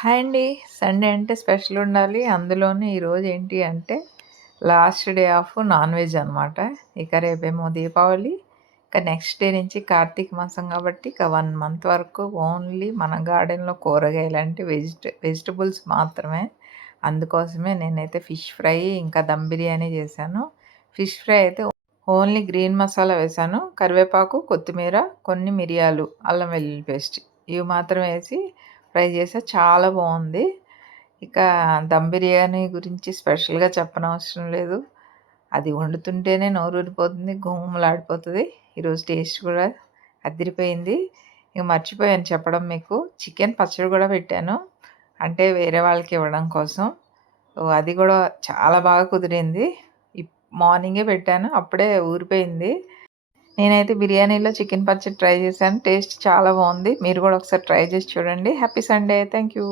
Hi అండి. Sunday అంటే special ఉండాలి. అందులోను ఈరోజు ఏంటి అంటే last day of non veg అనమాట. ఇక రేపేమో దీపావళి. ఇక నెక్స్ట్ డే నుంచి కార్తీక మాసం కాబట్టి ఇక 1 మంత్ వరకు ఓన్లీ మన గార్డెన్‌లో కూరగాయలంటే వెజిటబుల్స్ మాత్రమే. అందుకోసమే నేనైతే ఫిష్ ఫ్రై ఇంకా దమ్ బిర్యానీ చేశాను. ఫిష్ ఫ్రై అయితే ఓన్లీ గ్రీన్ మసాలా వేశాను. కరివేపాకు, కొత్తిమీర, కొన్ని మిరియాలు, అల్లం వెల్లుల్లి పేస్ట్ ఇవి మాత్రం వేసి ఫ్రై చేసా. చాలా బాగుంది. ఇక దమ్ బిర్యానీ గురించి స్పెషల్‌గా చెప్పనవసరం లేదు. అది వండుతుంటేనే నోరూరిపోతుంది, గుమగుమలాడిపోతది. ఈరోజు టేస్ట్ కూడా అదిరిపోయింది. ఇక మర్చిపోయాను చెప్పడం మీకు. చికెన్ పచ్చడి కూడా పెట్టాను. అంటే వేరే వాళ్ళకి ఇవ్వడం కోసం. అది కూడా చాలా బాగా కుదిరింది. మార్నింగే పెట్టాను. అప్పుడే ఊరిపోయింది. నేనైతే బిర్యానీలో చికెన్ పచ్చడి ట్రై చేశాను. టేస్ట్ చాలా బాగుంది. మీరు కూడా ఒకసారి ట్రై చేసి చూడండి. Happy Sunday. Thank you.